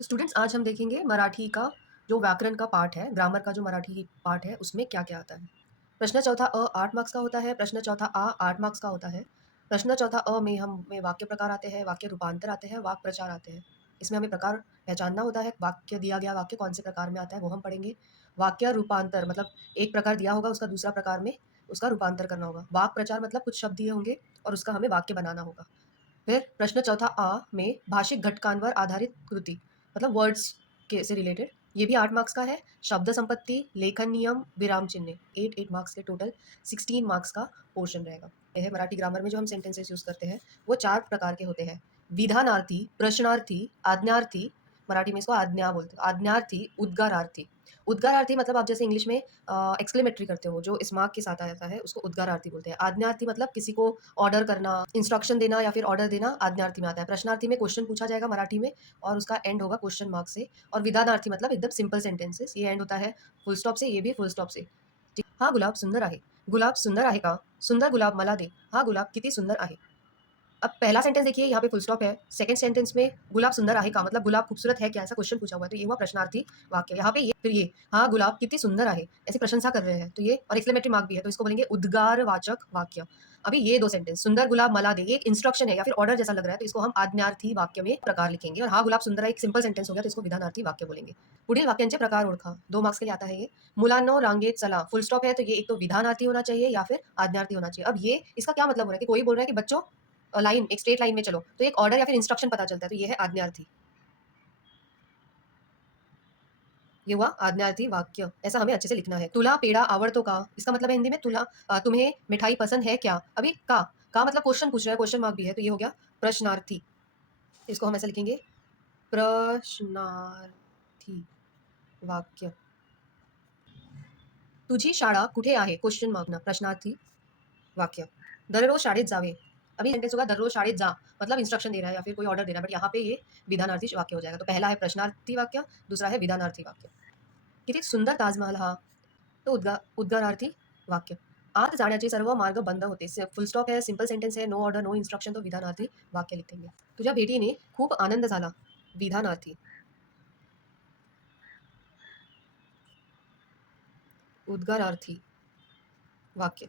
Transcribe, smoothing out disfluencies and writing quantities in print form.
तो स्टूडेंट्स आज हम देखेंगे मराठी का जो व्याकरण का पार्ट है, ग्रामर का जो मराठी पार्ट है, उसमें क्या-क्या आता है। प्रश्न चौथा अ 8 मार्क्स का होता है, प्रश्न चौथा आ 8 मार्क्स का होता है। प्रश्न चौथा अ में हमें वाक्य प्रकार आते हैं, वाक्य रूपांतर आते हैं, वाक्य प्रचार आते हैं। इसमें हमें प्रकार पहचानना होता है, वाक्य दिया गया वाक्य कौन से प्रकार में आता है वो हम पढ़ेंगे। वाक्य रूपांतर मतलब एक प्रकार दिया होगा, उसका दूसरा प्रकार में उसका रूपांतर करना होगा। वाक्य प्रचार मतलब कुछ शब्द दिए होंगे और उसका हमें वाक्य बनाना होगा। फिर प्रश्न चौथा आ में भाषिक घटकांवर आधारित कृति मतलब वर्ड्स के से रिलेटेड ये भी 8 मार्क्स का है। शब्द संपत्ति, लेखन नियम, विराम चिन्ह 8 मार्क्स के टोटल 16 मार्क्स का पोर्शन रहेगा। यह है मराठी ग्रामर में जो हम सेंटेंसेस यूज करते हैं वो 4 प्रकार के होते हैं। विधानार्थी, प्रश्नार्थी, आज्ञार्थी, मराठी में इसको आज्ञा बोलते हैं, आज्ञार्थी, उद्गारार्थी। उद्गारार्थी मतलब आप जैसे इंग्लिश में एक्सक्लेमेटरी करते हो जो स्मार्क के साथ आता है उसको उद्गारार्थी बोलते हैं। आज्ञार्थी मतलब किसी को ऑर्डर करना, इंस्ट्रक्शन देना या फिर ऑर्डर देना आज्ञार्थी में आता है। प्रश्नार्थी में क्वेश्चन पूछा जाएगा मराठी में और उसका एंड होगा क्वेश्चन मार्क से। और विधानार्थी मतलब एकदम सिंपल सेंटेंसेस, ये एंड होता है फुल स्टॉप से, ये भी फुल स्टॉप से। ठीक, हा गुलाब सुंदर आहे, गुलाब सुंदर आहे का, सुंदर गुलाब मला दे, हा गुलाब किती सुंदर आहे। अब पहला सेंटेंस देखिए, यहाँ पे फुल स्टॉप है। सेकंड सेंटेंस में गुलाब सुंदर आहे का मतलब गुलाब खूबसूरत है क्या, ऐसा क्वेश्चन पूछा हुआ है, तो ये हुआ प्रश्नार्थी वाक्य। यहाँ पे ये फिर ये हाँ गुलाब कितनी सुंदर आहे ऐसी प्रशंसा कर रहे हैं, तो ये और एक्सक्लेमेटरी मार्क भी है, तो इसको बोलेंगे उद्गारवाचक वाक्य। अभी ये दो सेंटेंस सुंदर गुलाब मला दे, ये एक इंस्ट्रक्शन है या फिर ऑर्डर जैसा लग रहा है, तो इसको हम आज्ञार्थी वाक्य में प्रकार लिखेंगे। और हाँ गुलाब सुंदर आहे एक सिंपल सेंटेंस हो गया, तो इसको विधानार्थी वाक्य बोलेंगे। पुढील वाक्यांचे प्रकार ओळखा, 2 मार्क्स के लिए आता है ये। मुलांनो रांगेत चला, फुल स्टॉप है, तो ये एक तो विधानार्थी होना चाहिए या फिर आज्ञार्थी होना चाहिए। अब ये इसका क्या मतलब हो रहा है कि कोई बोल रहा है कि बच्चों लाइन एक स्ट्रेट लाइन में चलो, तो एक ऑर्डर या फिर इंस्ट्रक्शन पता चलता है, तो ये है आज्ञार्थी। ये हुआ आज्ञार्थी वाक्य, ऐसा हमें अच्छे से लिखना है। तुला पेड़ा आवड़तो का, इसका मतलब है हिंदी में तुम्हें मिठाई पसंद है क्या। अभी का मतलब क्वेश्चन पूछ रहा है, क्वेश्चन मार्क भी है, तो ये हो गया प्रश्नार्थी। इसको हम ऐसे लिखेंगे प्रश्नार्थी वाक्य। तुझी शाळा कुठे आहे क्वेश्चन मार्क ना प्रश्नार्थी वाक्य। दररोज शाळेत जावे, अभी सेंटेंस होगा दररोज शाळेत जा मतलब इंस्ट्रक्शन दे रहा है या फिर कोई ऑर्डर दे रहा है, बट यहाँ पे ये विधानार्थी वाक्य हो जाएगा। तो पहला है प्रश्नार्थी वाक्य, दूसरा है विधानार्थी वाक्य। किती सुंदर ताजमहल हा, तो उद्गारार्थी वाक्य। आत जाण्याचे सर्व मार्ग बंद होते, फुल स्टॉप है, सिंपल सेंटेंस है, नो ऑर्डर नो इंस्ट्रक्शन, तो विधानार्थी वाक्य लिखेंगे। तुझ्या भेटीने खूप आनंद झाला, विधानार्थी। उद्गारार्थी वाक्य।